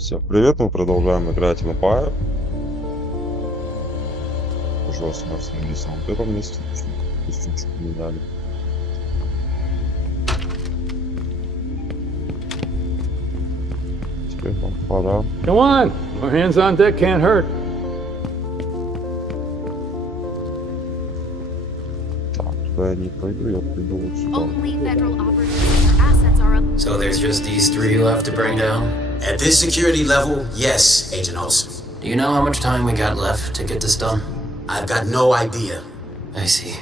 Всем привет, мы продолжаем играть в Empire. Пожалуйста, мы остановились на вот этом месте. Чуть поменяли. Теперь нам пора. Come on! More hands on deck can't hurt. Так, туда я не пойду, я приду вот сюда. Only federal operatives and their assets are up. So there's just these three left to bring down? At this security level, yes, Agent Olsen. Do you know how much time we got left to get this done? I've got no idea. I see.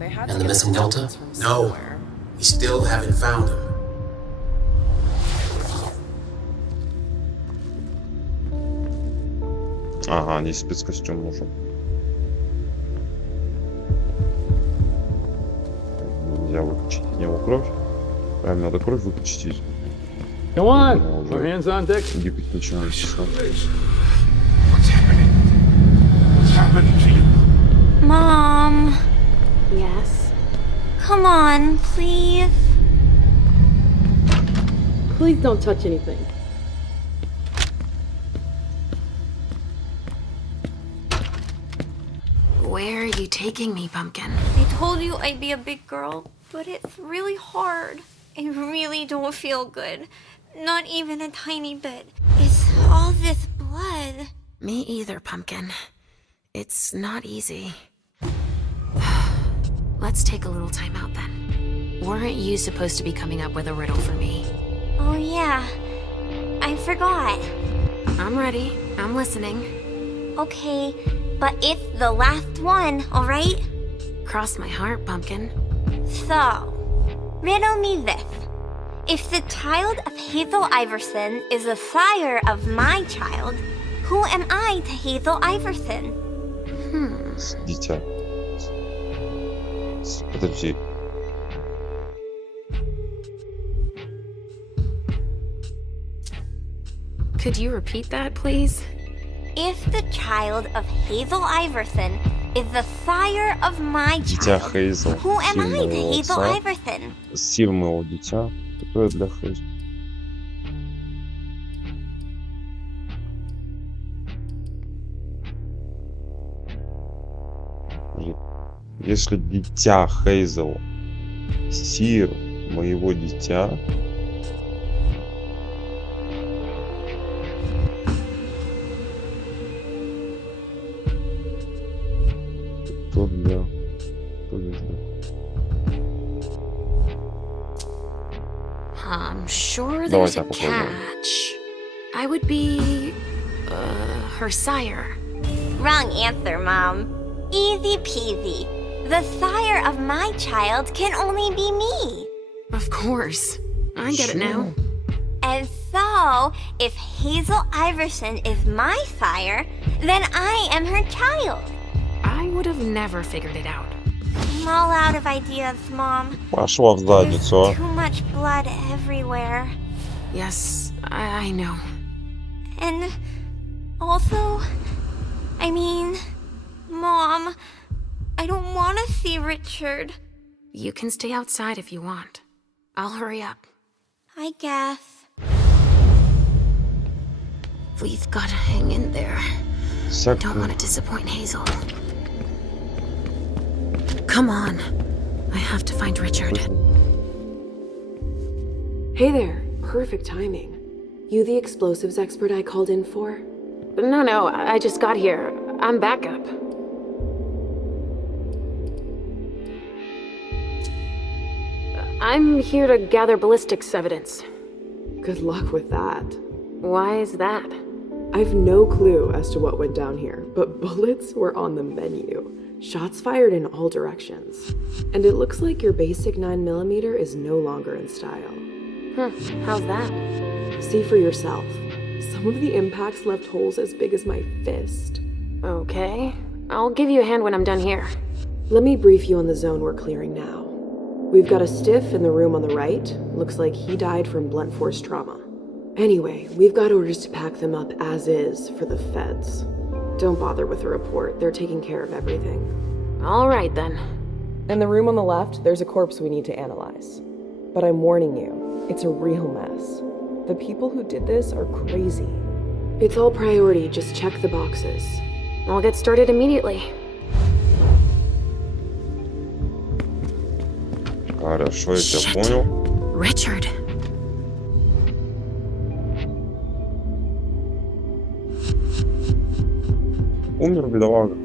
And the missing Delta? No, we still haven't found him. Ага, здесь спецкостюм нужен. Нельзя выкачать из него кровь. Прям надо кровь выкачать. Come on! More hands on deck. Гипать начинается. What's happening? What's happening to you? Mom, Yes? come on, please. Please don't touch anything. Where are you taking me, Pumpkin? I told you I'd be a big girl, but it's really hard. I really don't feel good. Not even a tiny bit. It's all this blood. Me either, Pumpkin. It's not easy. Let's take a little time out then. Weren't you supposed to be coming up with a riddle for me? Oh, yeah. I forgot. I'm ready. I'm listening. Okay, but it's the last one, alright? Cross my heart, Pumpkin. So, riddle me this. If the child of Hazel Iverson is the sire of my child, who am I to Hazel Iverson? Дитя. Подожди. Could you repeat that, please? If the child of Hazel Iverson is the sire of my Дитя child, Хейзел. who am I to Сильного Hazel отца. Iverson? Сильного дитя. Которое для Хейзел. Если дитя Хейзел сир моего дитя, то для... I'm sure Давайте there's a попробуем. catch. I would be, her sire. Wrong answer, Mom. Easy peasy. The sire of my child can only be me. Of course. I get it now. And so, if Hazel Iverson is my sire, then I am her child. I would have never figured it out. I'm all out of ideas, Mom. Пошла в задницу, а. There's too much blood everywhere. Yes, I know. And also, I mean, Mom, I don't want to see Richard. You can stay outside if you want. I'll hurry up. I guess. We've got to hang in there. Don't want to disappoint Hazel. Come on. I have to find Richard. Hey there. Perfect timing. You the explosives expert I called in for? No, I just got here. I'm backup. I'm here to gather ballistics evidence. Good luck with that. Why is that? I've no clue as to what went down here, but bullets were on the menu. Shots fired in all directions. And it looks like your basic 9mm is no longer in style. How's that? See for yourself. Some of the impacts left holes as big as my fist. Okay. I'll give you a hand when I'm done here. Let me brief you on the zone we're clearing now. We've got a stiff in the room on the right. Looks like he died from blunt force trauma. Anyway, we've got orders to pack them up as is for the feds. Don't bother with a report. They're taking care of everything. All right, then. In the room on the left, there's a corpse we need to analyze. But I'm warning you, it's a real mess. The people who did this are crazy. It's all priority, just check the boxes. I'll get started immediately. Хорошо, я тебя Shit. понял. Richard. Умер, бедолага.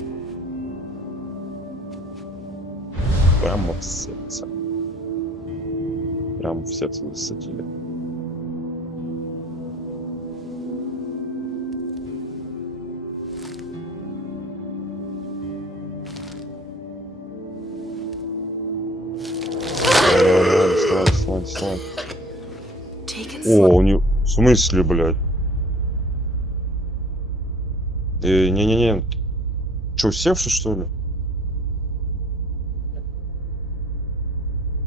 Прямо в сердце. Прямо в сердце засадили. Встань. Take it О, slow. у него... В смысле, блядь? Не-не-не. Че, севший, что ли?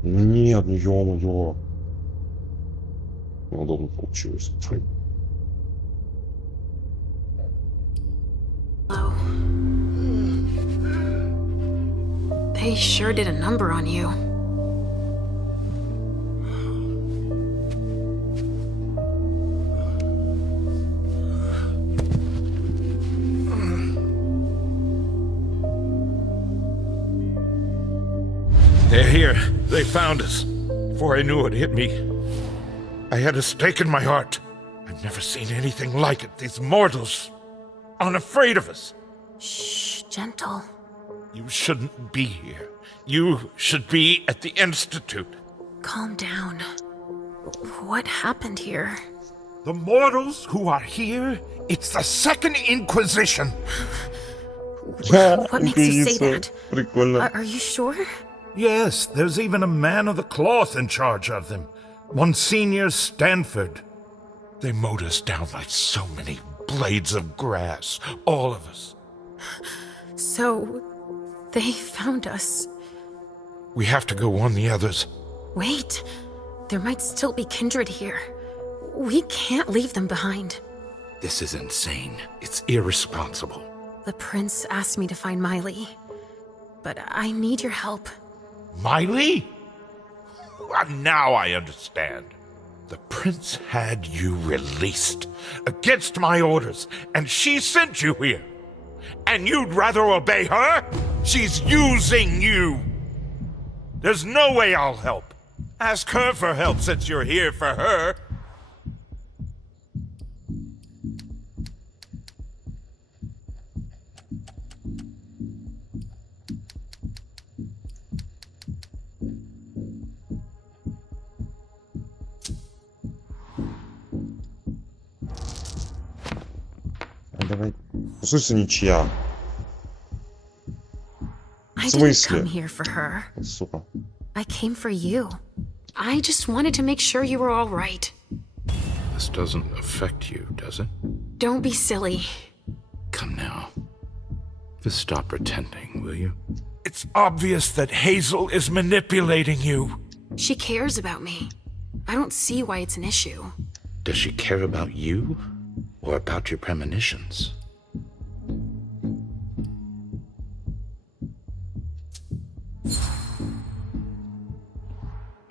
Нет, ну ё-моё. Неудобно получилось. They sure did a number on you. They're here. They found us. Before I knew it hit me, I had a stake in my heart. I've never seen anything like it. These mortals, unafraid of us. Shh, gentle. You shouldn't be here. You should be at the Institute. Calm down. What happened here? The mortals who are here, it's the Second Inquisition. What makes you say that? Прикольно. Are you sure? Yes, there's even a man of the cloth in charge of them. Monsignor Stanford. They mowed us down like so many blades of grass. All of us. So, they found us. We have to go warn the others. Wait, there might still be kindred here. We can't leave them behind. This is insane. It's irresponsible. The prince asked me to find Miley, but I need your help. Miley? Now I understand. The prince had you released against my orders, and she sent you here. And you'd rather obey her? She's using you. There's no way I'll help. Ask her for help since you're here for her. Давай. В смысле ничья? I В didn't смысле? come here for her. Сука. I came for you. I just wanted to make sure you were all right. This doesn't affect you, does it? Don't be silly. Come now. Just stop pretending, will you? It's obvious that Hazel is manipulating you. She cares about me. I don't see why it's an issue. Does she care about you? Or about your premonitions?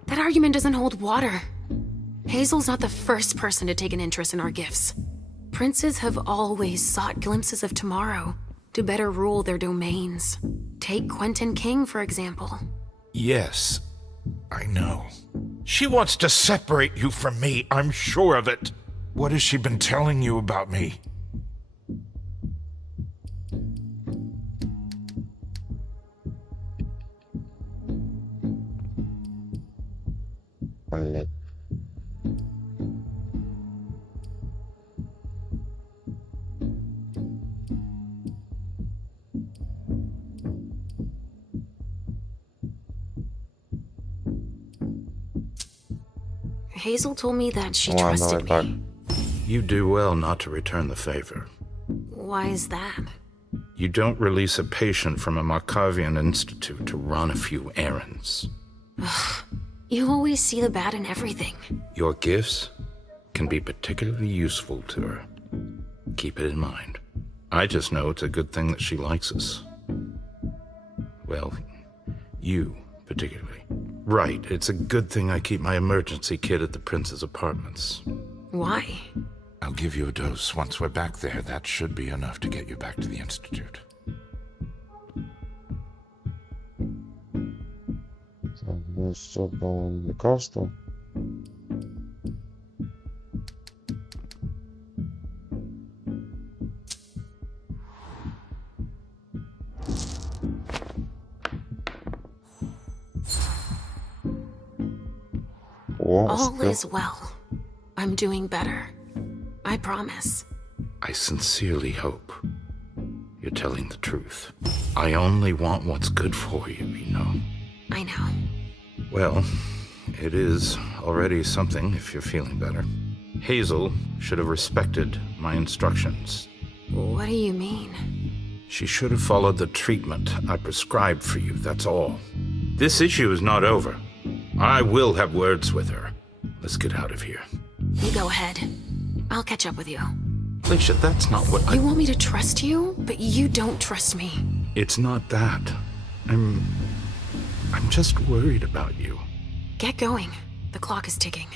That argument doesn't hold water. Hazel's not the first person to take an interest in our gifts. Princes have always sought glimpses of tomorrow to better rule their domains. Take Quentin King, for example. Yes, I know. She wants to separate you from me, I'm sure of it. What has she been telling you about me? Блядь. Hazel told me that she Ладно, trusted давай так. me. You do well not to return the favor. Why is that? You don't release a patient from a Markovian institute to run a few errands. You always see the bad in everything. Your gifts can be particularly useful to her. Keep it in mind. I just know it's a good thing that she likes us. Well, you particularly. Right, it's a good thing I keep my emergency kit at the prince's apartments. Why? I'll give you a dose. Once we're back there, that should be enough to get you back to the Institute. Так, ну что, по-моему, лекарство. О, All успел. is well. I'm doing better. I promise. I sincerely hope you're telling the truth. I only want what's good for you, you know. I know. Well, it is already something if you're feeling better. Hazel should have respected my instructions. What do you mean? She should have followed the treatment I prescribed for you, that's all. This issue is not over. I will have words with her. Let's get out of here. You go ahead. I'll catch up with you. Alicia, that's not what You want me to trust you, but you don't trust me. It's not that. I'm just worried about you. Get going. The clock is ticking.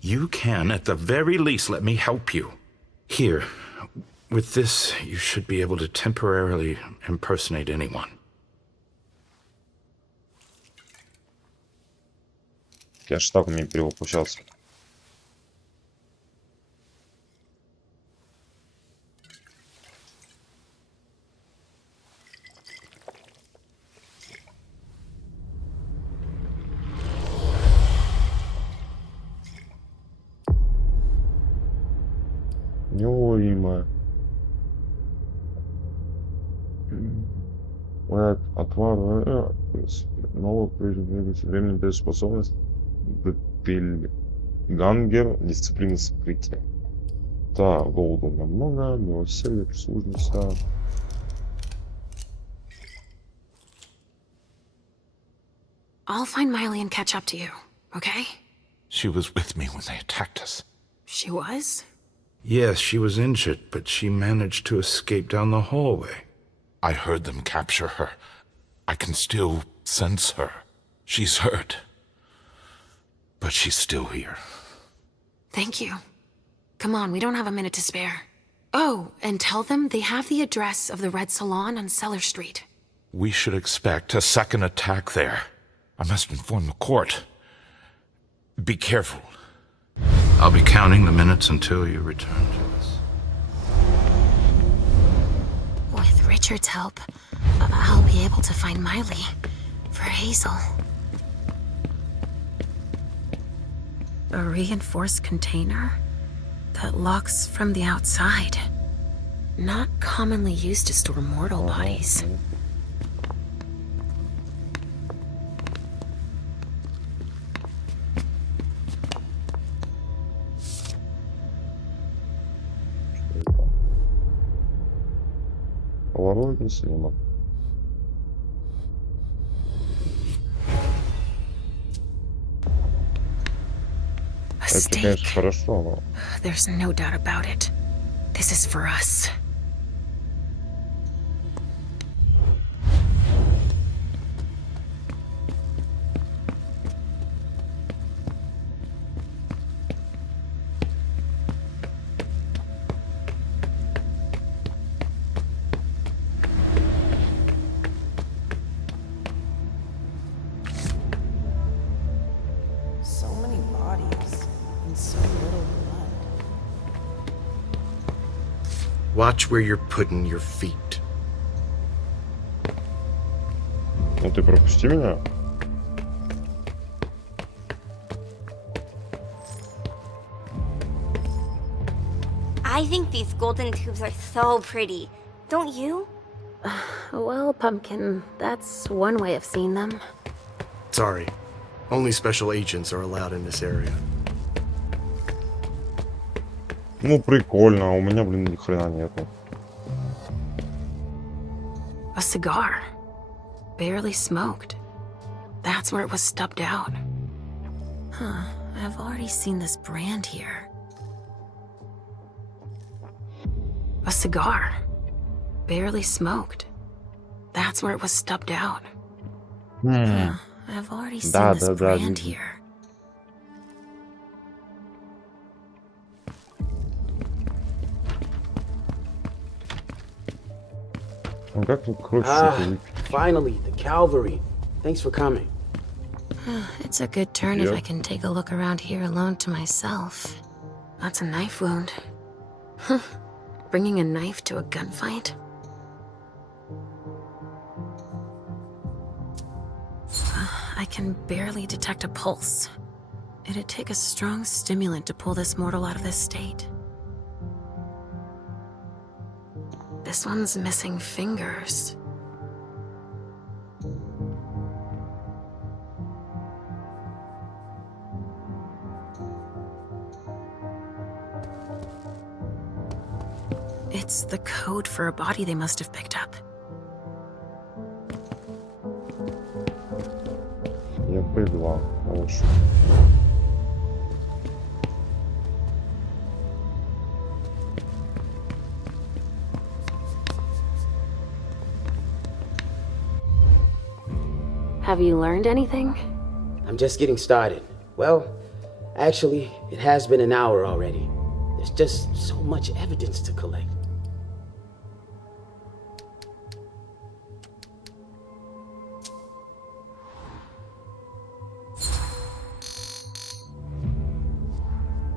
You can, at the very least, let me help you. Here, with this, you should be able to temporarily impersonate anyone. Я ж так умею перевоплощаться. Неуловимая. Отвар нового двигателя времени дает способность Гангер, дисциплины скрытия. Так, голода у меня много, милосердие, прислужница. I'll find Miley and catch up to you, okay? She was with me when they attacked us. She was? Yes, she was injured, but she managed to escape down the hallway. I heard them capture her. I can still sense her. She's hurt. But she's still here. Thank you. Come on, we don't have a minute to spare. Oh, and tell them they have the address of the Red Salon on Cellar Street. We should expect a second attack there. I must inform the court. Be careful. I'll be counting the minutes until you return to us. With Richard's help, I'll be able to find Miley for Hazel. A reinforced container that locks from the outside. Not commonly used to store mortal bodies. Поворотный снимок. A Это, stake. конечно, хорошо, но... There's no doubt about it. This is for us. So many bodies and so little blood. Watch where you're putting your feet. Ну ты пропусти меня. I think these golden tubes are so pretty. Don't you? Well, Pumpkin, that's one way of seeing them. Sorry. Only special agents are allowed in this area. Ну прикольно, а у меня, блин, ни хрена нету. A cigar. Barely smoked. That's where it was stubbed out. Huh, I've already seen this brand here. A cigar. Barely smoked. That's where it was stubbed out. Huh, I've already seen this brand here. Ну как тут кровь что-то выпить? Finally, the cavalry. Thanks for coming. It's a good turn if Yep. I can take a look around here alone to myself. That's a knife wound. Huh. Bringing a knife to a gunfight? I can barely detect a pulse. It'd take a strong stimulant to pull this mortal out of this state. This one's missing fingers. It's the code for a body they must have picked up. Я P2. Хорошо. Have you learned anything? I'm just getting started. Well, actually, it has been an hour already. There's just so much evidence to collect.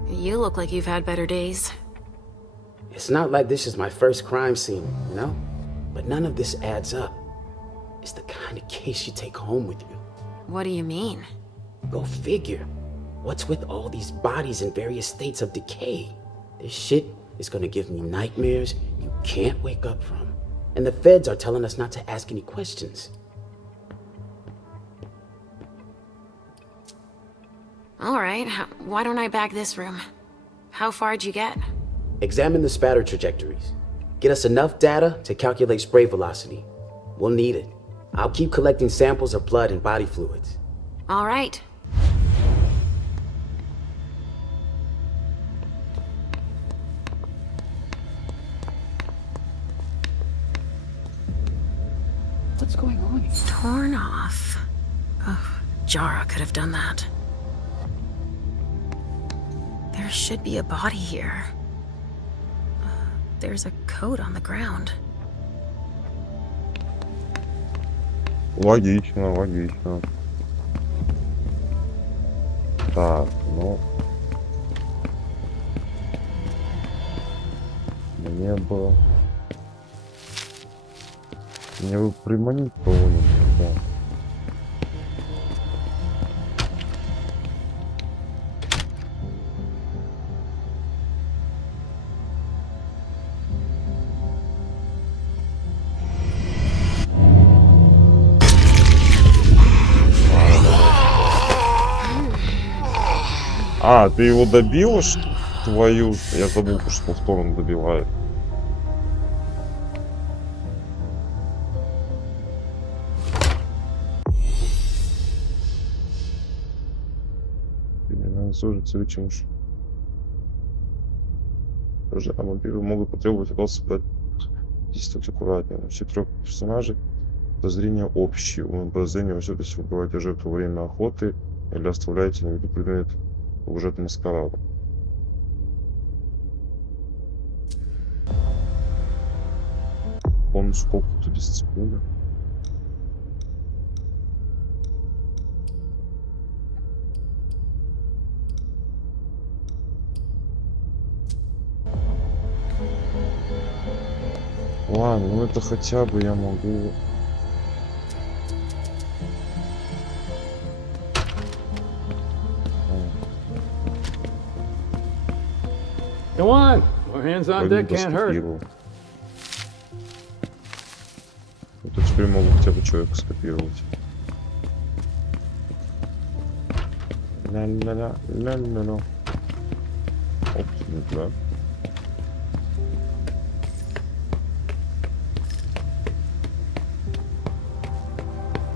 You look like you've had better days. It's not like this is my first crime scene, you know? But none of this adds up. It's the kind of case you take home with you. What do you mean? Go figure. What's with all these bodies in various states of decay? This shit is gonna give me nightmares you can't wake up from. And the feds are telling us not to ask any questions. All right, why don't I bag this room? How far'd you get? Examine the spatter trajectories. Get us enough data to calculate spray velocity. We'll need it. I'll keep collecting samples of blood and body fluids. All right. What's going on here? Torn off. Oh, Jara could have done that. There should be a body here. There's a coat on the ground. Логично, логично. Так, ну... Мне бы... Мне бы приманить кого-нибудь, да. А, ты его добила, твою? Я забыл, что повторно добивает. Именно служится лечимыш. Тоже вампиры могут потребовать от вас действовать аккуратнее. Все трех персонажей подозрения общие. У подозрения все, если вы убиваете жертву во время охоты или оставляете на виду предмет уже от Маскарада. Он сколько-то дисциплины. Ладно, ну это хотя бы я могу... Come on, more hands on deck can't hurt. Вот теперь могу хотя бы человека скопировать. Ля-ля-ля, ля-ля-ля. Оп, да.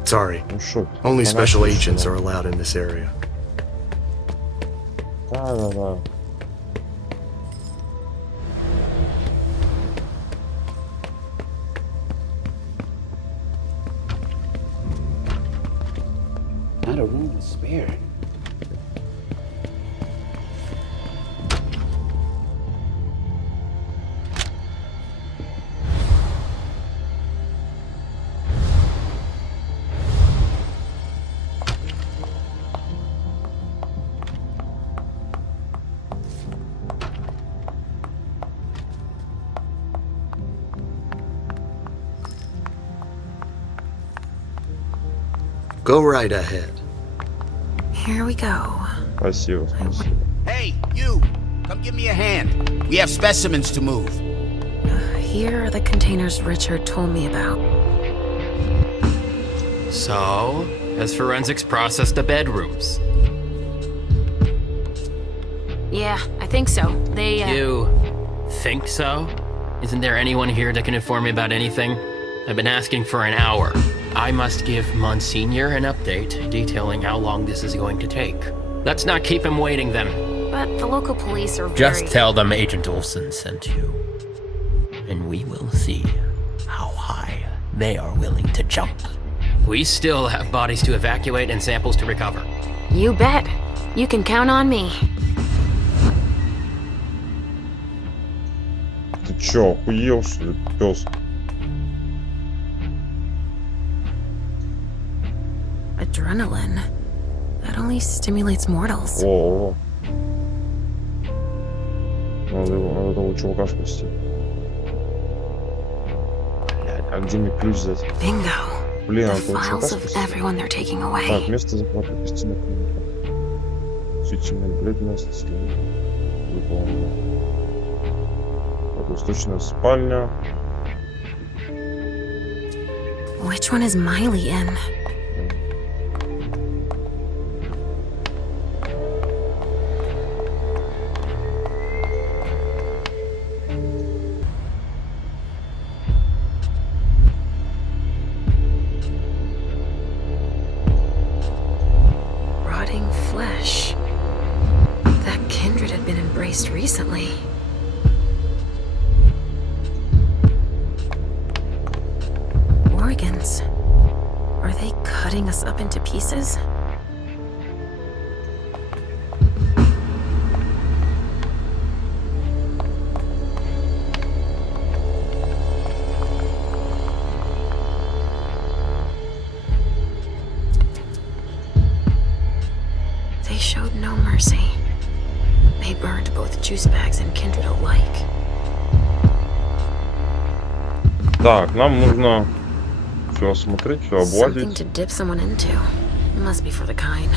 Sorry. Ну шо, Only special понятно, agents что- are allowed in this area. Да. Not a room was spared. Go right ahead. Here we go. Спасибо, спасибо. Hey, you! Come give me a hand. We have specimens to move. Here are the containers Richard told me about. So, has forensics processed the bedrooms? Yeah, I think so. They, You think so? Isn't there anyone here that can inform me about anything? I've been asking for an hour. I must give Monsignor an update detailing how long this is going to take. Let's not keep him waiting then. But the local police are Just very... tell them Agent Olsen sent you. And we will see how high they are willing to jump. We still have bodies to evacuate and samples to recover. You bet. You can count on me. Ты чё, охуел, что ли, пёс? Adrenaline. That only stimulates mortals. О, надо этого чувака спасти. Блядь, а где мне ключ взять? Bingo. Блин, The этого чувака files of спасти. everyone they're taking away. Так, место захвата костяной клиники. Светильная бледность. Выполнено. Восточная спальня. Which one is Miley in? Rotting flesh. That kindred had been embraced recently. Organs. Are they cutting us up into pieces? They showed no mercy. They burned both juice bags and kindred alike. Так, нам нужно все осмотреть, все Something обладить. to dip someone into. Must be for the kind.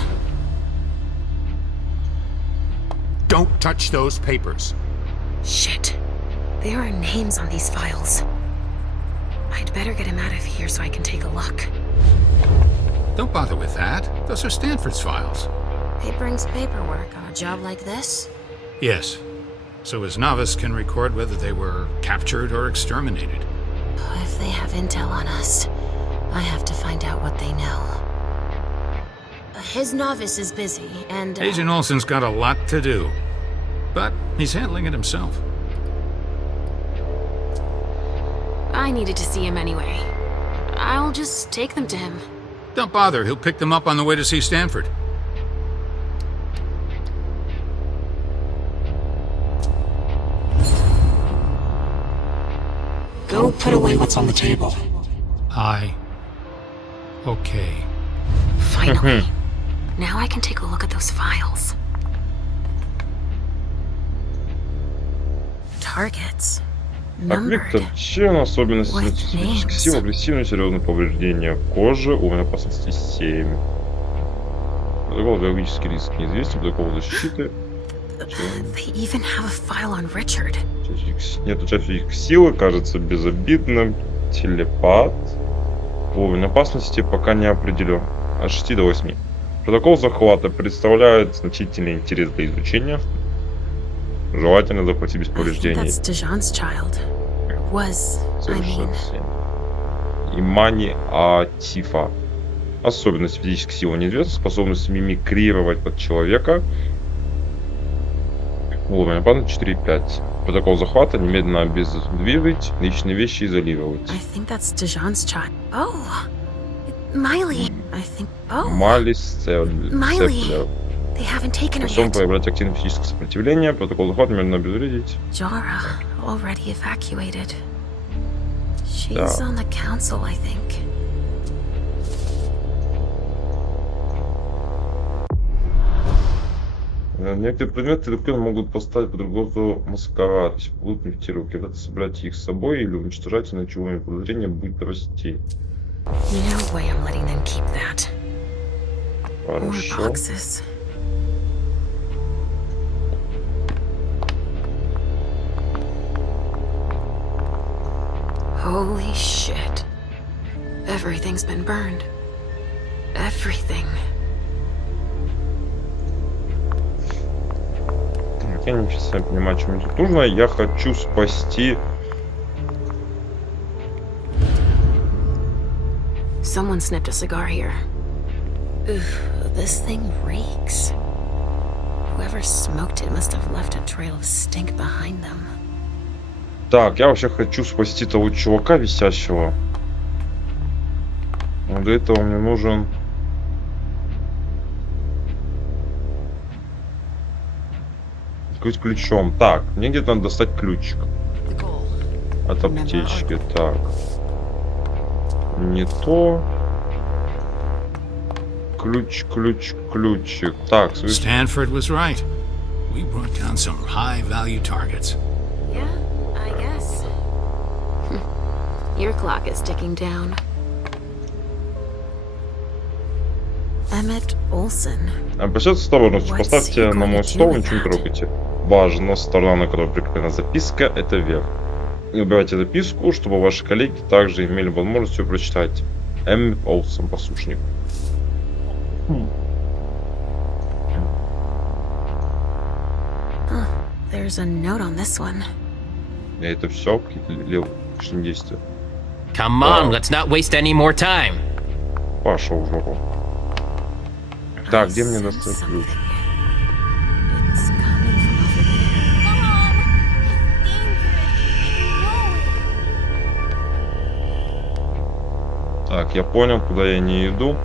Don't touch those papers. Shit. There are names on these files. I'd better get him out of here so I can take a look. Don't bother with that. Those are Stanford's files. It brings paperwork on a job like this. Yes. So his novice can record whether they were captured or exterminated. If they have intel on us, I have to find out what they know. His novice is busy, and... Agent Olsen's got a lot to do. But he's handling it himself. I needed to see him anyway. I'll just take them to him. Don't bother, he'll pick them up on the way to see Stanford. Go put away what's on the table. Okay. Finally. Now I can take a look at those files. Targets. Так, Numbered. Виктор, член особенности With физических names. сил, агрессивные серьезные повреждения кожи, уровень опасности 7. Протокол биологический риск неизвестен, протокол защиты. They even have a file on Richard. Нет, часть физических силы кажется безобидным. Телепат. Уровень опасности пока не определен. От 6 до 8. Протокол захвата представляет значительный интерес для изучения. Желательно захватить без повреждений. That's Dijon's child. Was, I mean... Имани Атифа. Особенность физических сил неизвестна. Способность мимикрировать под человека. Уровень опасности 4-5. Протокол захвата немедленно обездвижить, личные вещи изолировать. I think that's Dijon's child. Oh! Miley! I think... Oh! Мали Miley! They haven't taken her Способен yet. проявлять активное физическое сопротивление. Протокол захвата немедленно обезвредить. Jara, already evacuated. She's Да. on the council, I think. Некоторые предметы могут поставить под угрозу Masquerade, если будут имитировать. Когда-то собирать их с собой или уничтожать, иначе уровень подозрения будет расти. No way I'm letting them keep that. Хорошо. Holy shit. Everything's been burned. Everything. Я не совсем понимаю, что мне тут нужно. Я хочу спасти... Someone snipped a cigar here. Oof, this thing reeks. Whoever smoked it must have left a trail of stink behind them. Так, я вообще хочу спасти того чувака висящего. Но для этого мне нужен... Открыть ключом. Так, мне где-то надо достать ключик. От аптечки. Так. Не то. Ключик. Так, Stanford was right. We brought down some high-value targets. Yeah, I guess. Your clock is ticking down. Emmett Olsen. Обращаться осторожностью. Поставьте на мой стол, ничего не трогайте. Важно, сторона, на которой прикреплена записка, это вверх. Не убивайте записку, чтобы ваши коллеги также имели возможность ее прочитать. Эммет Олсен, послушник. There's a note on this one. Это все какие-то действия. Come on, let's not waste any more time. Пошел в жопу. Так, где мне достать ключ? Так, я понял, куда я не иду.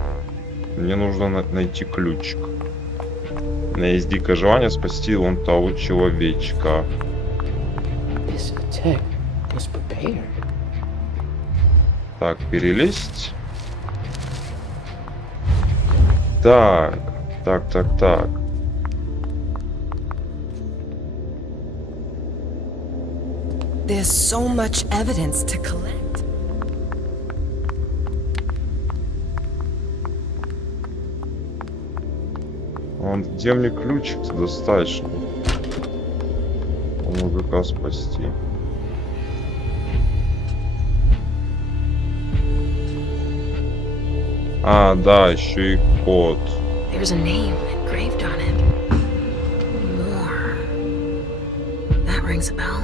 Мне нужно найти ключик. У меня есть дикое желание спасти вон того человечка. Так, перелезть. Так. There's so much evidence to collect. Где мне ключик достать, чтобы мужика спасти? А, да, еще и код. There's a name engraved on it. More. That rings a bell.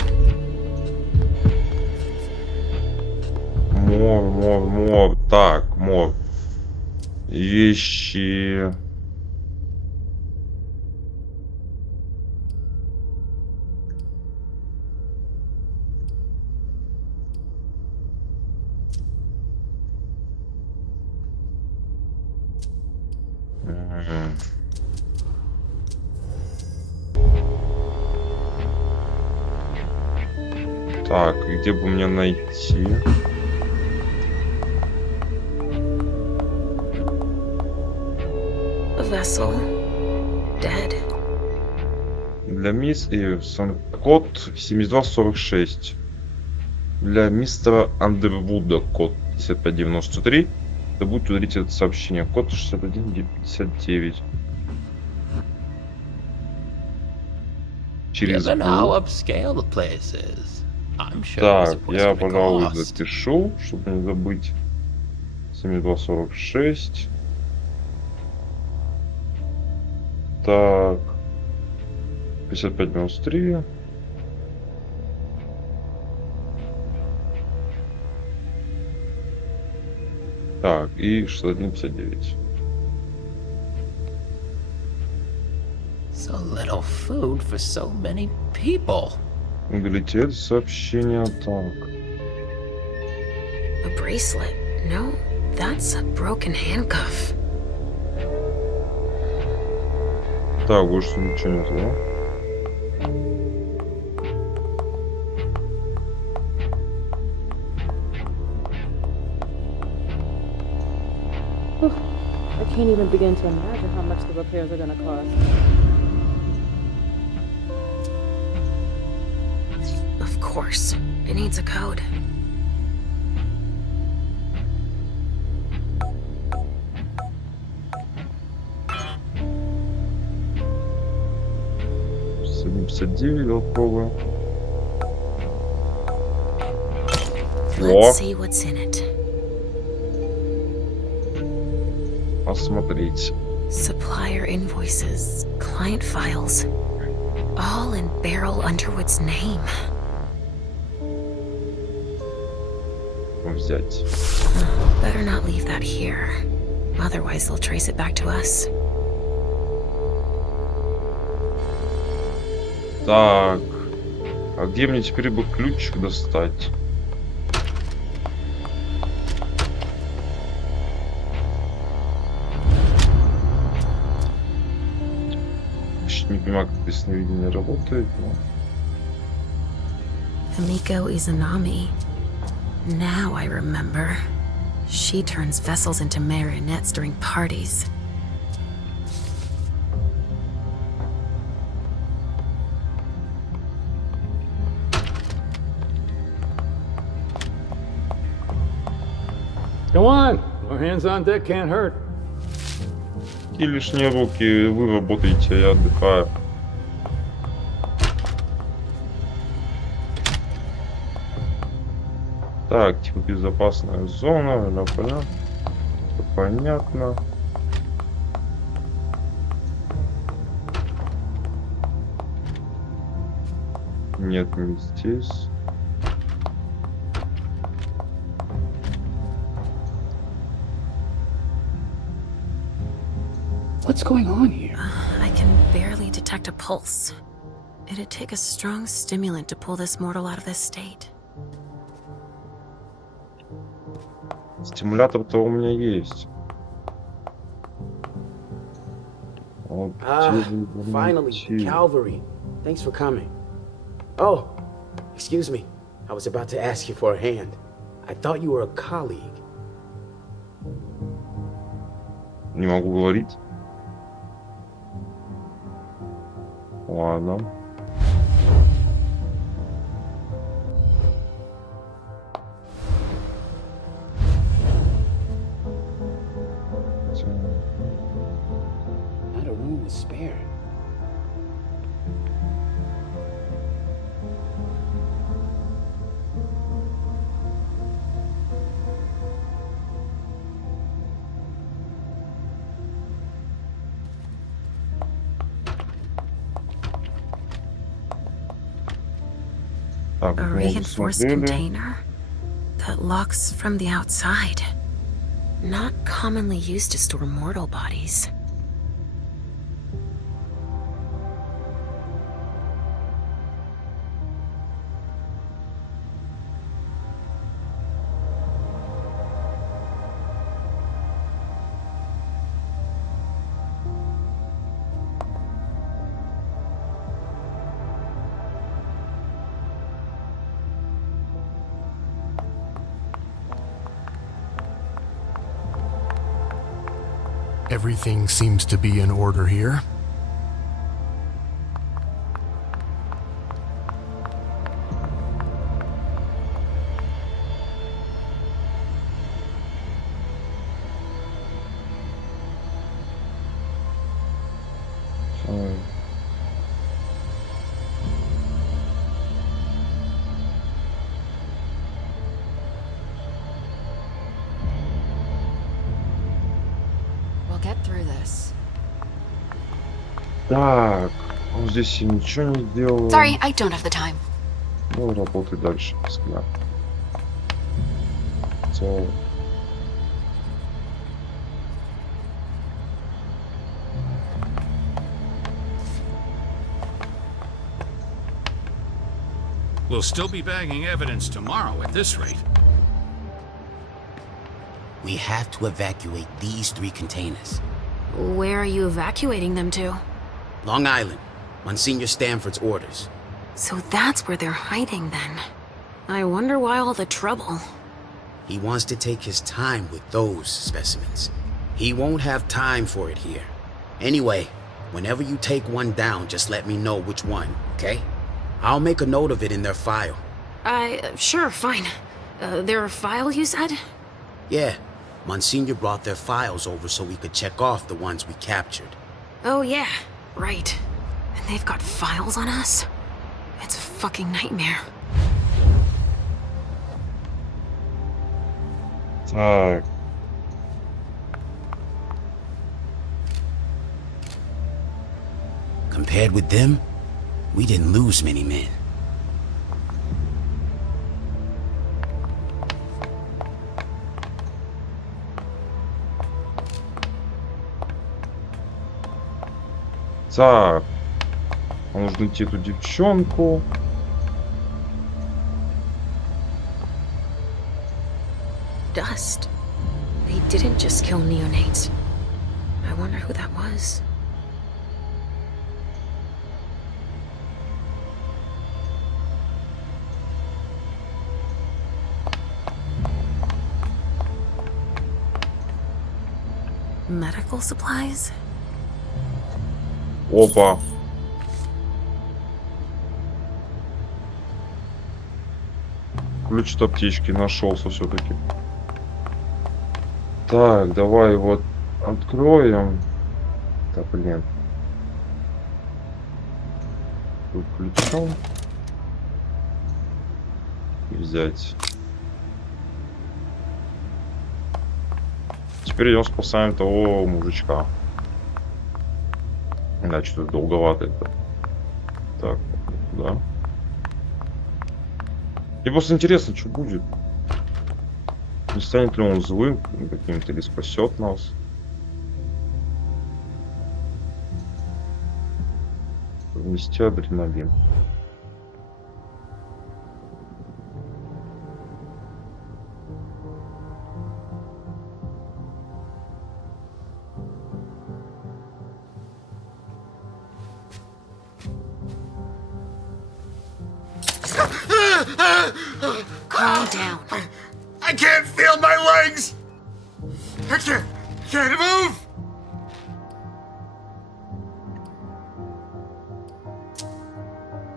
Мор. Так, мор. Вещи. Так, где бы мне найти? Vessel. Dead. Для мисс код 7246. Для мистера Андервуда код 5593. Это будет удалить это сообщение. Код 6159. Через Given how upscale the place is, I'm sure так, я, пожалуй, запишу, чтобы не забыть. 7246. Так. 5593. Так, и 6159. So little food for so many people. Удалите сообщение. Так. A bracelet. No, that's a broken handcuff. Так, больше ничего нет, да? I can't even begin to imagine how much the repairs are gonna cost. Of course. It needs a code. 1,59 толковая. Let's see what's in it. Посмотреть. Supplier invoices, client files, all in Beryl Underwood's name. Взять. Better not leave that here. Otherwise, they'll trace it back to us. Так. А где мне теперь бы ключик достать? Не понимаю, как это сновидение работает, но... Hamiko Izanami. Now I remember. She turns vessels into marionettes during parties. Come on, more hands on deck can't hurt. И лишние руки, вы работаете, я отдыхаю. Так, типа безопасная зона, понятно. Понятно. Нет, не здесь. What's going on here? I can barely detect a pulse. It'd take a strong stimulant to pull this mortal out of this state. Стимулятор-то у меня есть. Finally, Calvary. Thanks for coming. Oh, excuse me. I was about to ask you for a hand. I thought you were a colleague. Не могу говорить. Ладно. Not a room was spared. A reinforced container that locks from the outside. Not commonly used to store mortal bodies. Everything seems to be in order here. Так, вот здесь я ничего не делаю. Sorry, I don't have the time. Ну, работай дальше, взгляд. So. We'll still be bagging evidence tomorrow at this rate. We have to evacuate these 3 containers. Where are you evacuating them to? Long Island, Monsignor Stanford's orders. So that's where they're hiding then. I wonder why all the trouble. He wants to take his time with those specimens. He won't have time for it here. Anyway, whenever you take one down, just let me know which one, okay? I'll make a note of it in their file. Sure, fine. Their file, you said? Yeah, Monsignor brought their files over so we could check off the ones we captured. Oh yeah, right. And they've got files on us? It's a fucking nightmare. Так. Compared with them, we didn't lose many men. Так. Нужно найти эту девчонку. Dust. They didn't just kill neonates. I wonder who that was. Medical supplies? Опа. Ключ от аптечки нашелся все-таки. Так, давай вот откроем. Да блин. Тут ключом. И взять. Теперь идем спасаем того мужичка. Да, что-то долговато это. Так, да. Мне просто интересно, что будет. Не станет ли он злым каким-то или спасет нас. Внести адреналин. Calm down. I can't feel my legs! I can't move!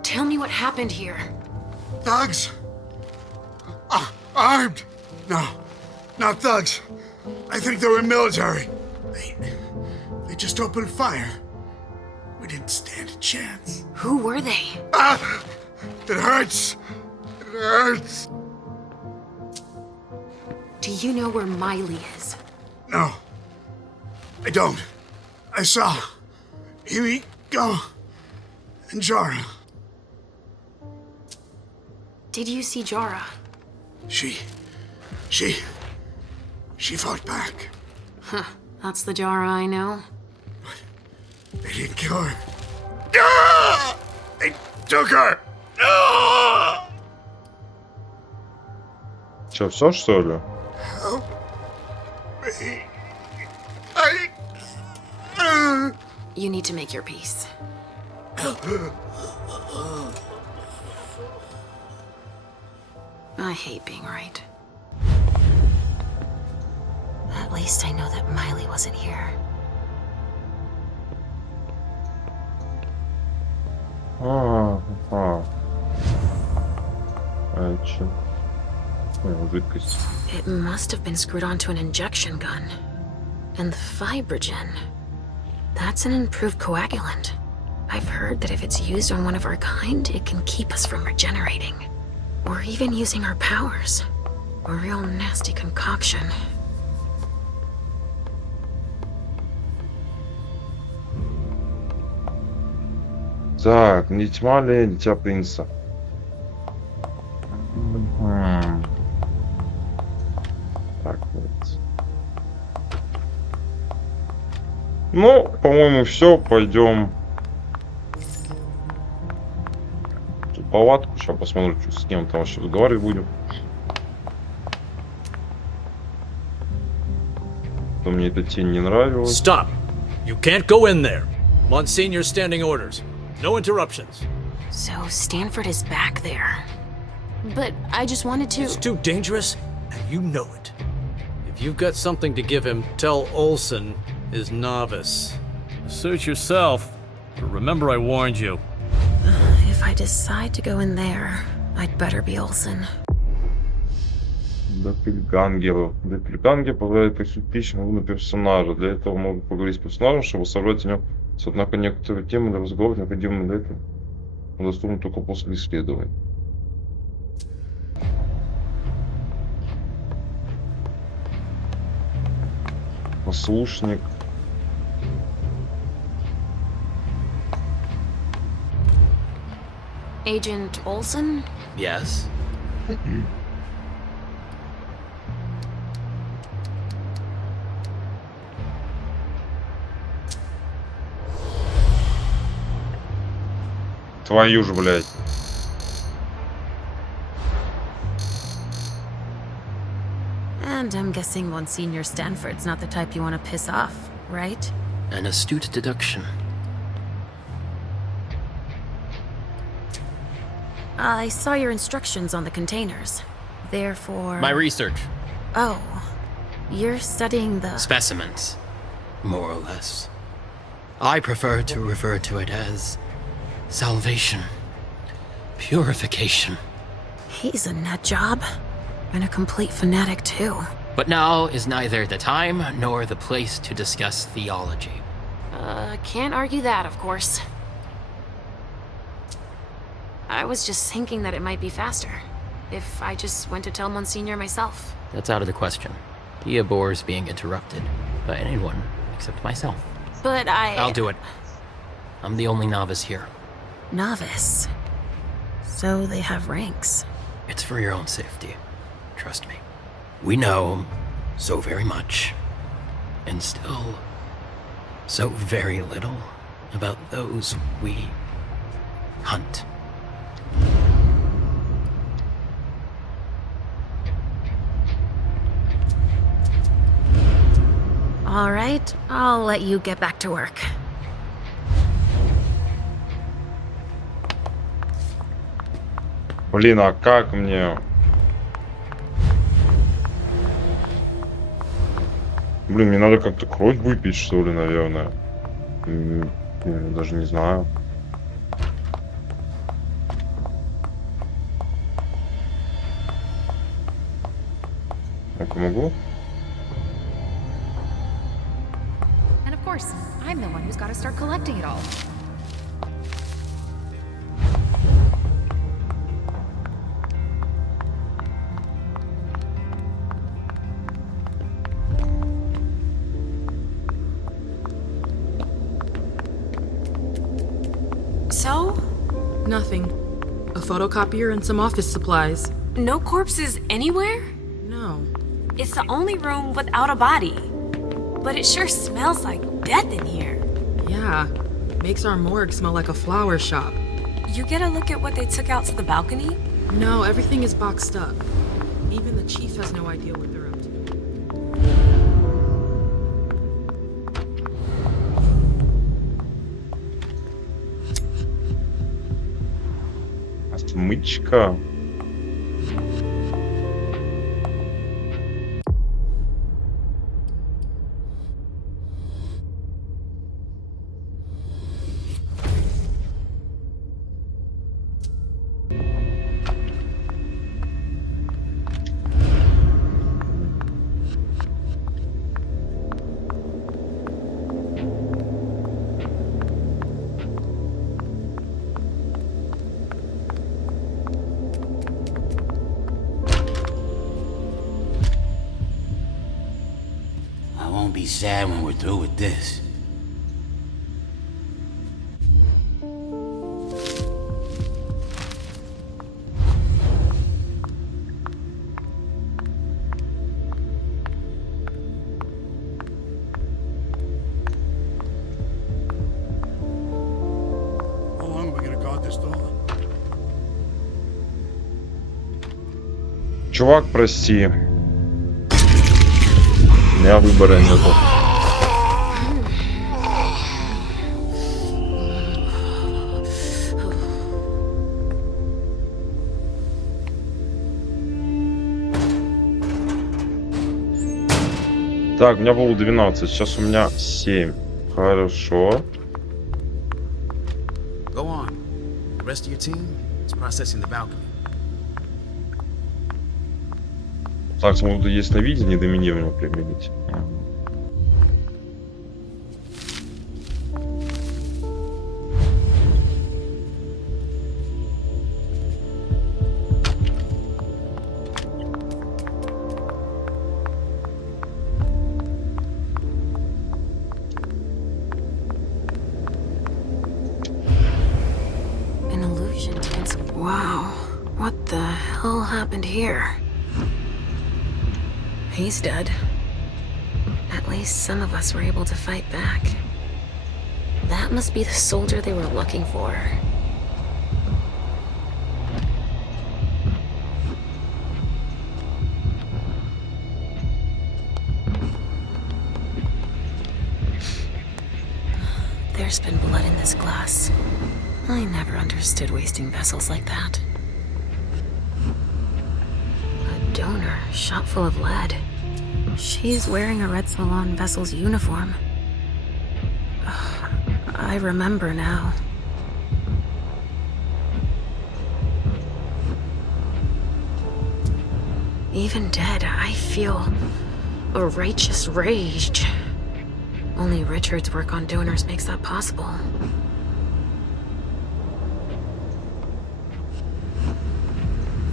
Tell me what happened here. Thugs? Armed? No, not thugs. I think they were military. They just opened fire. We didn't stand a chance. Who were they? It hurts. It hurts. Do you know where Miley is? No, I don't. I saw Huey go and Jara. Did you see Jara? She fought back. Huh, that's the Jara I know. They didn't kill her. Ah! They took her. Ah! Че, все что ли? Help me. You need to make your peace. I hate being right. At least I know that Miley wasn't here. Че? Жидкость. It must have been screwed onto an injection gun. And the fibrogen. That's an improved coagulant. I've heard that if it's used on one of our kind, it can keep us from regenerating. Or even using our powers. A real nasty concoction. Так, не тьма ли дитя принца? Так, вот. Ну, по-моему, все. Пойдем в палатку. Сейчас посмотрю, что с кем там вообще разговаривать будем. То мне эта тень не нравилась. Stop! You can't go in there. Monsignor's standing orders. No interruptions. So Stanford is back there. But I just wanted to... It's too dangerous, and you know it. If you've got something to give him, tell Olsen is novice. Suit yourself. But remember I warned you. If I decide to go in there, I'd better be Olsen. Доппельгангер. Доппельгангер позволяет присутить пищу на персонажа. Для этого можно поговорить с персонажем, чтобы собрать о нем Однако некоторые темы для разговора необходимы для этого доступны только после исследований. Послушник. Agent Olson? Yes? Твою ж, блядь. And I'm guessing Monsignor Stanford's not the type you want to piss off, right? An astute deduction. I saw your instructions on the containers. Therefore... My research. Oh. You're studying the... Specimens. More or less. I prefer to refer to it as... salvation. Purification. He's a nut job. And a complete fanatic, too. But now is neither the time nor the place to discuss theology. Can't argue that, of course. I was just thinking that it might be faster if I just went to tell Monsignor myself. That's out of the question. He abhors being interrupted by anyone except myself. But I'll do it. I'm the only novice here. Novice? So they have ranks. It's for your own safety. Trust me. We know so very much, and still so very little about those we hunt. All right, I'll let you get back to work. Блин, а как мне? Блин, мне надо как-то кровь выпить, что ли, наверное. Даже не знаю. Я помогу? And of course, I'm the one who's got to start collecting it all. So? Nothing. A photocopier and some office supplies. No corpses anywhere? No. It's the only room without a body. But it sure smells like death in here. Yeah. Makes our morgue smell like a flower shop. You get a look at what they took out to the balcony? No, everything is boxed up. Even the chief has no idea what they're up to. Смычка. I won't be sad when we're through with this. How long are we gonna guard this door? Чувак, прости. У меня выбора нету. Так, у меня было 12, сейчас у меня 7. Хорошо. Go on. The rest of your team is processing the balcony. Так, смогу ясновидение доминирование применить. Wow, what the hell happened here? He's dead. At least some of us were able to fight back. That must be the soldier they were looking for. There's been blood in this glass. I never understood wasting vessels like that. A donor shot full of lead. She's wearing a Red Salon vessel's uniform. I remember now. Even dead, I feel a righteous rage. Only Richard's work on donors makes that possible.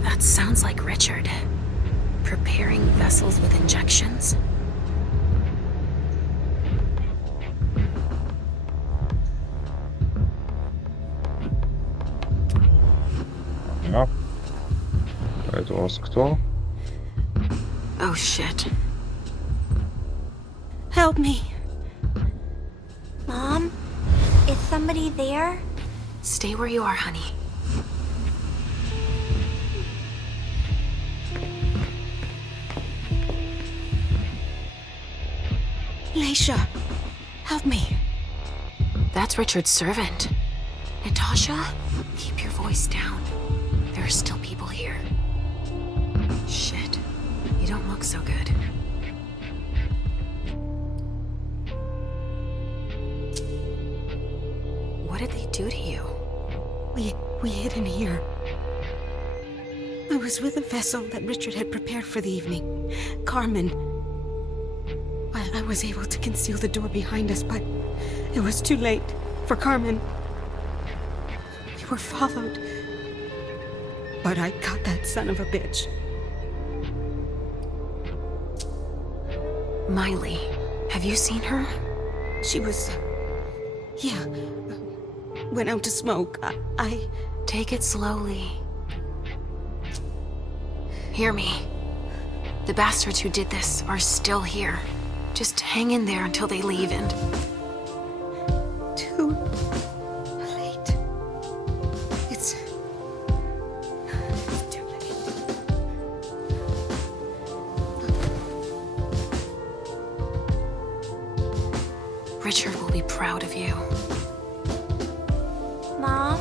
That sounds like Richard. Preparing vessels with injections. Ja. Это у вас кто? Oh shit. Help me. Mom? Is somebody there? Stay where you are, honey. Leisha, help me. That's Richard's servant. Natasha, keep your voice down. There are still people here. Shit. You don't look so good. What did they do to you? We hid in here. I was with a vessel that Richard had prepared for the evening. Carmen. I was able to conceal the door behind us, but it was too late for Carmen. We were followed. But I got that son of a bitch. Miley, have you seen her? She was... yeah. Went out to smoke. I... Take it slowly. Hear me. The bastards who did this are still here. Just hang in there until they leave and... Too late. It's too late. Richard will be proud of you. Mom?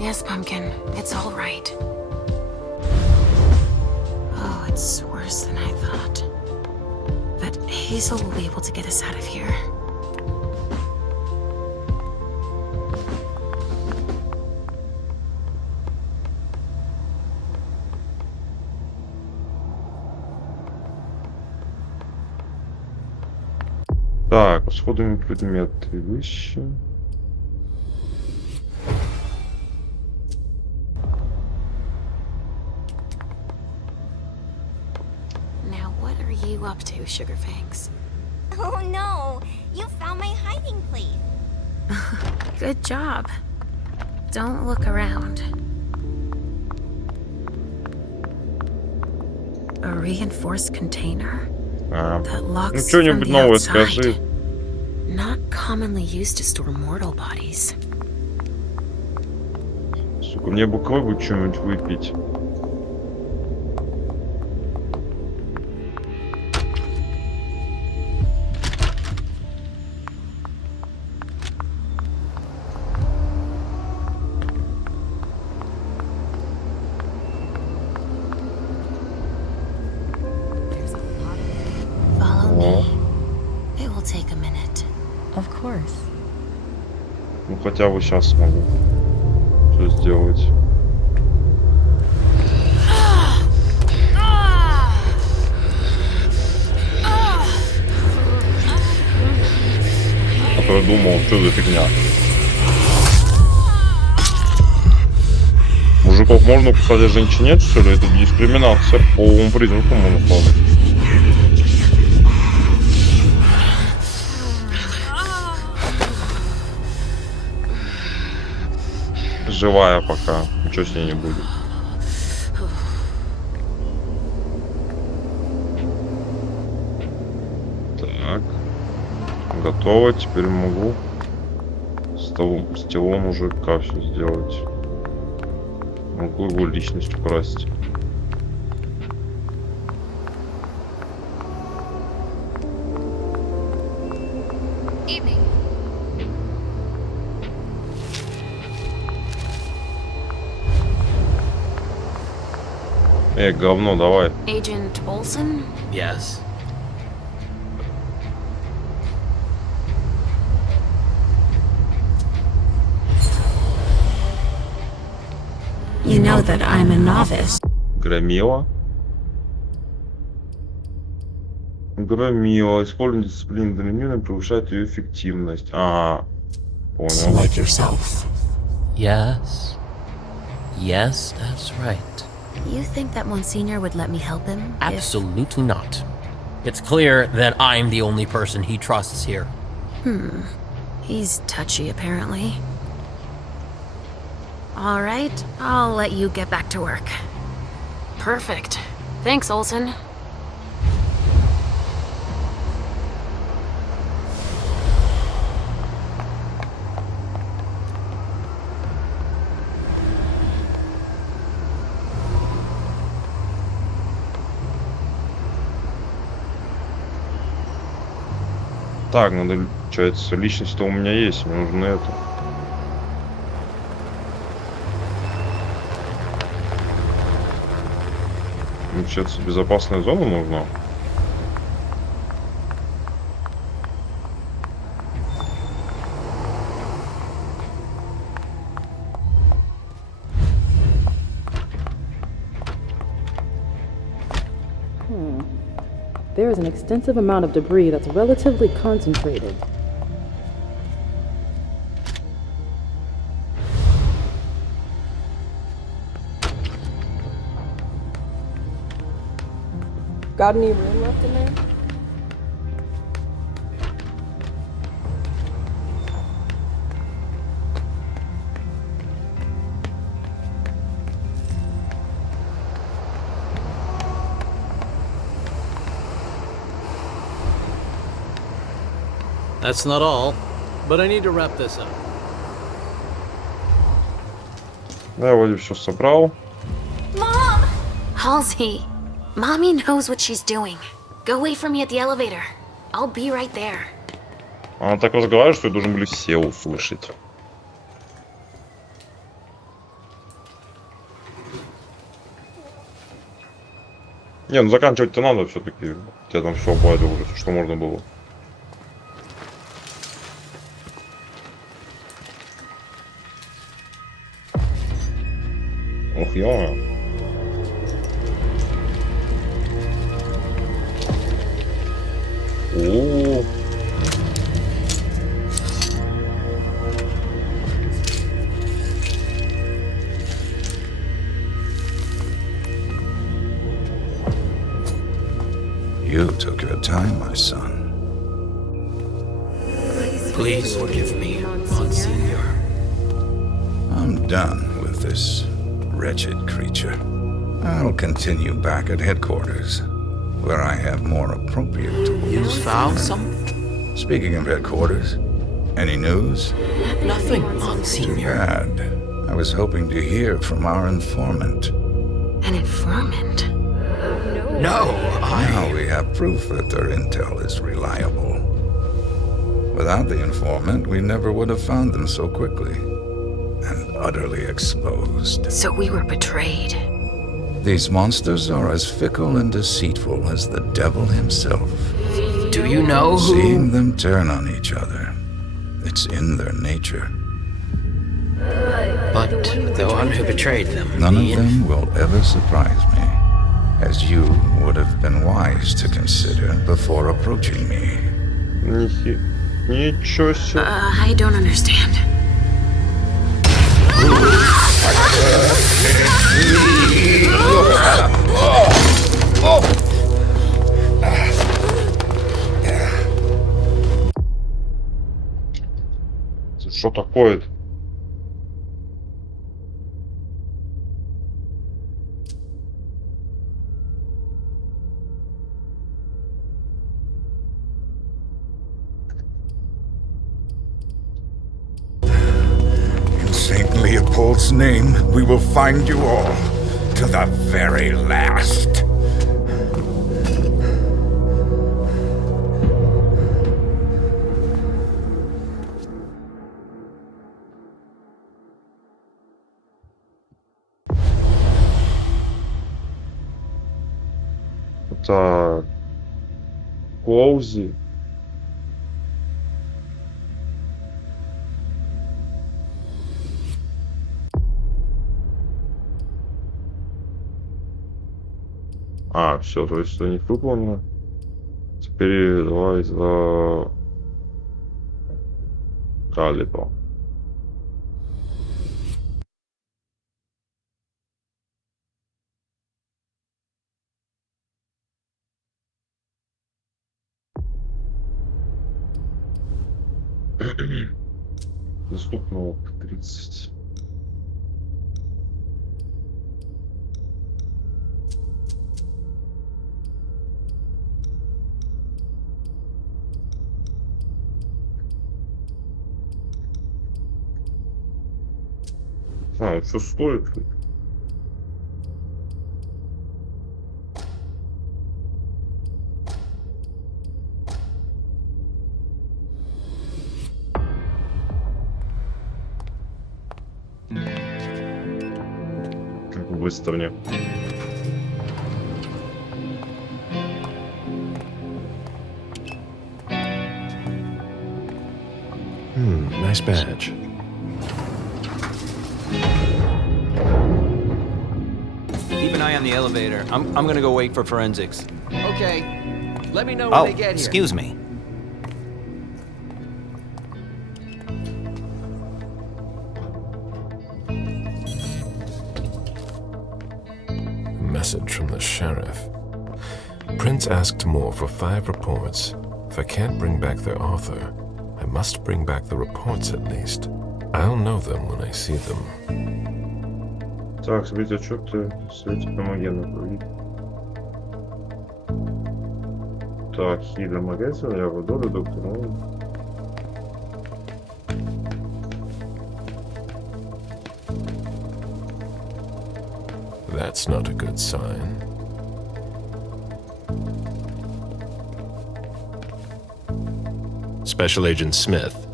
Yes, Pumpkin. It's all right. Oh, it's worse than I thought. But Hazel will be able to get us out of here. Так, расходуемые предметы выше. Now what are you up to, Sugarfangs? Oh no! You found my hiding place! Good job. Don't look around. A reinforced container? That locks Ну, что-нибудь from the новое outside. скажи. Not commonly used to store mortal bodies. Сука, мне бы кровь что-нибудь выпить. Follow me. It will take a minute. Of course. Ну хотя бы сейчас смогу что сделать. А то я думал, что за фигня. Мужиков можно кусать, а женщин нет, что ли? Это дискриминация по половому признаку можно сказать. живая пока. Ничего с ней не будет. Так. Готово. Теперь могу с телом мужика все сделать. Могу его личность украсть. Говно, давай. Agent Olson? Yes. You know that I'm a novice. Громила. Громила. Использование дисциплины адреналина повышает ее эффективность. Ага. Понял. Select yourself. Yes. Yes, that's right. You think that Monsignor would let me help him? Absolutely not. It's clear that I'm the only person he trusts here. He's touchy, apparently. All right, I'll let you get back to work. Perfect. Thanks, Olson. Так, надо, получается, личность-то у меня есть, мне нужно это. Получается, безопасная зона нужна. There is an extensive amount of debris that's relatively concentrated. Got any room left in there? That's not all, but I need to wrap this up. Да, я вроде все собрал. Mom! Halsey, Mommy knows what she's doing. Go wait for me at the elevator. I'll be right there. Она так разговаривает, что ее должны были все услышать. Не, ну заканчивать-то надо все-таки. Я там все обладил уже, что можно было. Ох, ё. О. You took your time, my son. Please forgive me, Monsignor. I'm done with this wretched creature. I'll continue back at headquarters, where I have more appropriate tools. You found something? Speaking of headquarters, any news? Nothing, Monsignor. Bad. I was hoping to hear from our informant. An informant? No, Now we have proof that their intel is reliable. Without the informant, we never would have found them so quickly. And utterly exposed. So we were betrayed. These monsters are as fickle and deceitful as the devil himself. Do you know who? Seeing them turn on each other, it's in their nature. But the one who betrayed them. None of them will ever surprise me, as you would have been wise to consider before approaching me. Ничего себе. I don't understand. Что такое-то? Leopold's name, we will find you all to the very last. Так. Коузи. А, все, то есть у них выполнено. Теперь давай за Калибо. Доступно опыт 30. А, что стоит? Как в выставне. Nice badge. Keep an eye on the elevator. I'm gonna go wait for forensics. Okay. Let me know when they get here. Excuse me. Message from the sheriff. Prince asked more for 5 reports. If I can't bring back their author, I must bring back the reports at least. I'll know them when I see them. Так, соберите отчеты, свете помогена проводить. Так, Хида Магазин, я Водолю, доктор Оуэн. That's not a good sign. Special Agent Smith.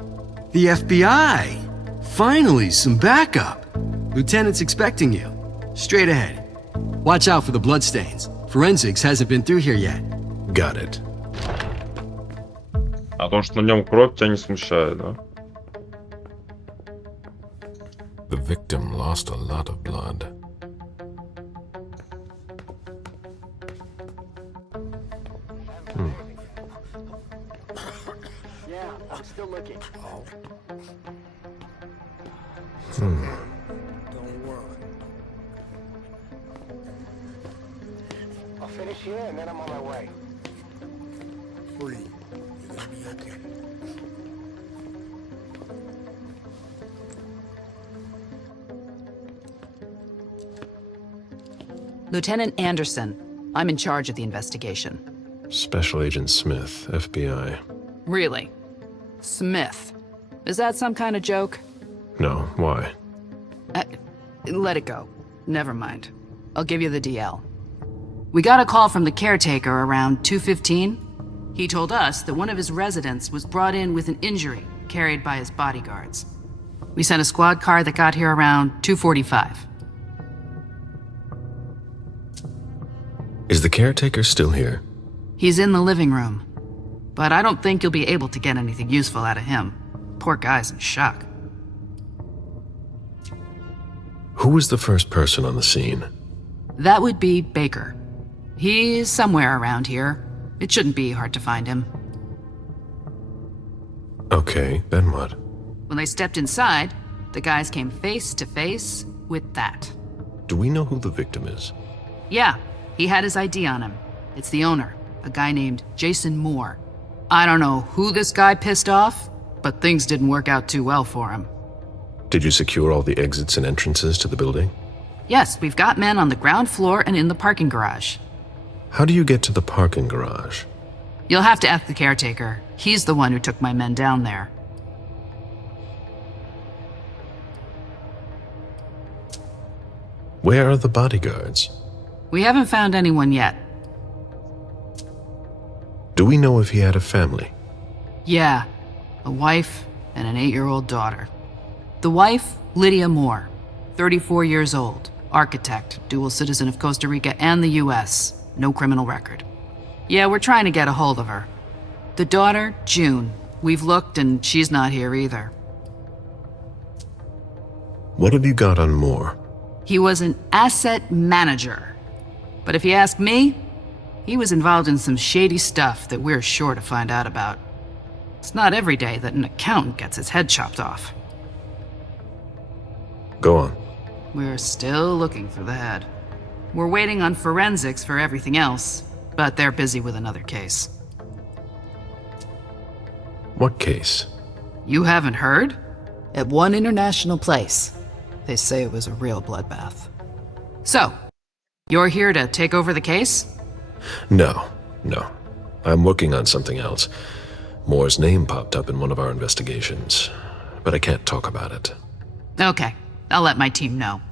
The FBI! Finally, some backup! Lieutenant's expecting you. Straight ahead. Watch out for the bloodstains. Forensics hasn't been through here yet. Got it. А то, что на нем кровь, тебя не смущает, да? The victim lost a lot of blood. Yeah, I'm still looking. Hmm. Don't worry. I'll finish here and then I'm on my way. Free. You're gonna be okay. Lieutenant Anderson, I'm in charge of the investigation. Special Agent Smith, FBI. Really? Smith. Is that some kind of joke? No, why? Let it go. Never mind. I'll give you the DL. We got a call from the caretaker around 2:15. He told us that one of his residents was brought in with an injury carried by his bodyguards. We sent a squad car that got here around 2:45. Is the caretaker still here? He's in the living room. But I don't think you'll be able to get anything useful out of him. Poor guy's in shock. Who was the first person on the scene? That would be Baker. He's somewhere around here. It shouldn't be hard to find him. Okay, then what? When they stepped inside, the guys came face to face with that. Do we know who the victim is? Yeah, he had his ID on him. It's the owner, a guy named Jason Moore. I don't know who this guy pissed off, but things didn't work out too well for him. Did you secure all the exits and entrances to the building? Yes, we've got men on the ground floor and in the parking garage. How do you get to the parking garage? You'll have to ask the caretaker. He's the one who took my men down there. Where are the bodyguards? We haven't found anyone yet. Do we know if he had a family? Yeah, a wife and an 8-year-old daughter. The wife, Lydia Moore, 34 years old, architect, dual citizen of Costa Rica and the US, no criminal record. Yeah, we're trying to get a hold of her. The daughter, June. We've looked and she's not here either. What have you got on Moore? He was an asset manager. But if you ask me, he was involved in some shady stuff that we're sure to find out about. It's not every day that an accountant gets his head chopped off. Go on. We're still looking for the head. We're waiting on forensics for everything else, but they're busy with another case. What case? You haven't heard? At one international place. They say it was a real bloodbath. So, you're here to take over the case? No. I'm working on something else. Moore's name popped up in one of our investigations, but I can't talk about it. Okay, I'll let my team know.